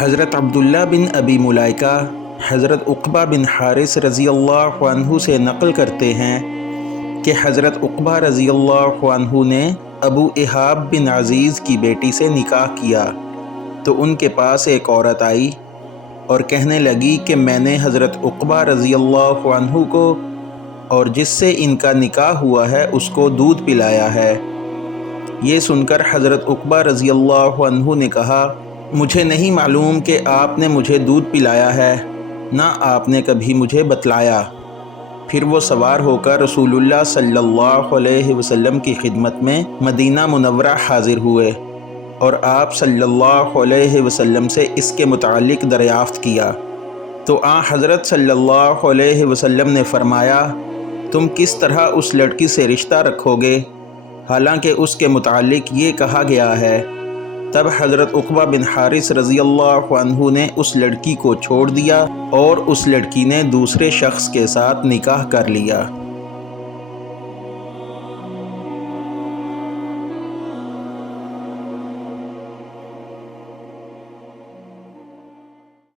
حضرت عبداللہ بن ابی ملائکہ حضرت عقبہ بن حارث رضی اللہ عنہ سے نقل کرتے ہیں کہ حضرت عقبہ رضی اللہ عنہ نے ابو احاب بن عزیز کی بیٹی سے نکاح کیا تو ان کے پاس ایک عورت آئی اور کہنے لگی کہ میں نے حضرت عقبہ رضی اللہ عنہ کو اور جس سے ان کا نکاح ہوا ہے اس کو دودھ پلایا ہے۔ یہ سن کر حضرت عقبہ رضی اللہ عنہ نے کہا، مجھے نہیں معلوم کہ آپ نے مجھے دودھ پلایا ہے، نہ آپ نے کبھی مجھے بتلایا۔ پھر وہ سوار ہو کر رسول اللہ صلی اللہ علیہ وسلم کی خدمت میں مدینہ منورہ حاضر ہوئے اور آپ صلی اللہ علیہ وسلم سے اس کے متعلق دریافت کیا تو حضرت صلی اللہ علیہ وسلم نے فرمایا، تم کس طرح اس لڑکی سے رشتہ رکھو گے حالانکہ اس کے متعلق یہ کہا گیا ہے۔ تب حضرت عقبہ بن حارث رضی اللہ عنہ نے اس لڑکی کو چھوڑ دیا اور اس لڑکی نے دوسرے شخص کے ساتھ نکاح کر لیا۔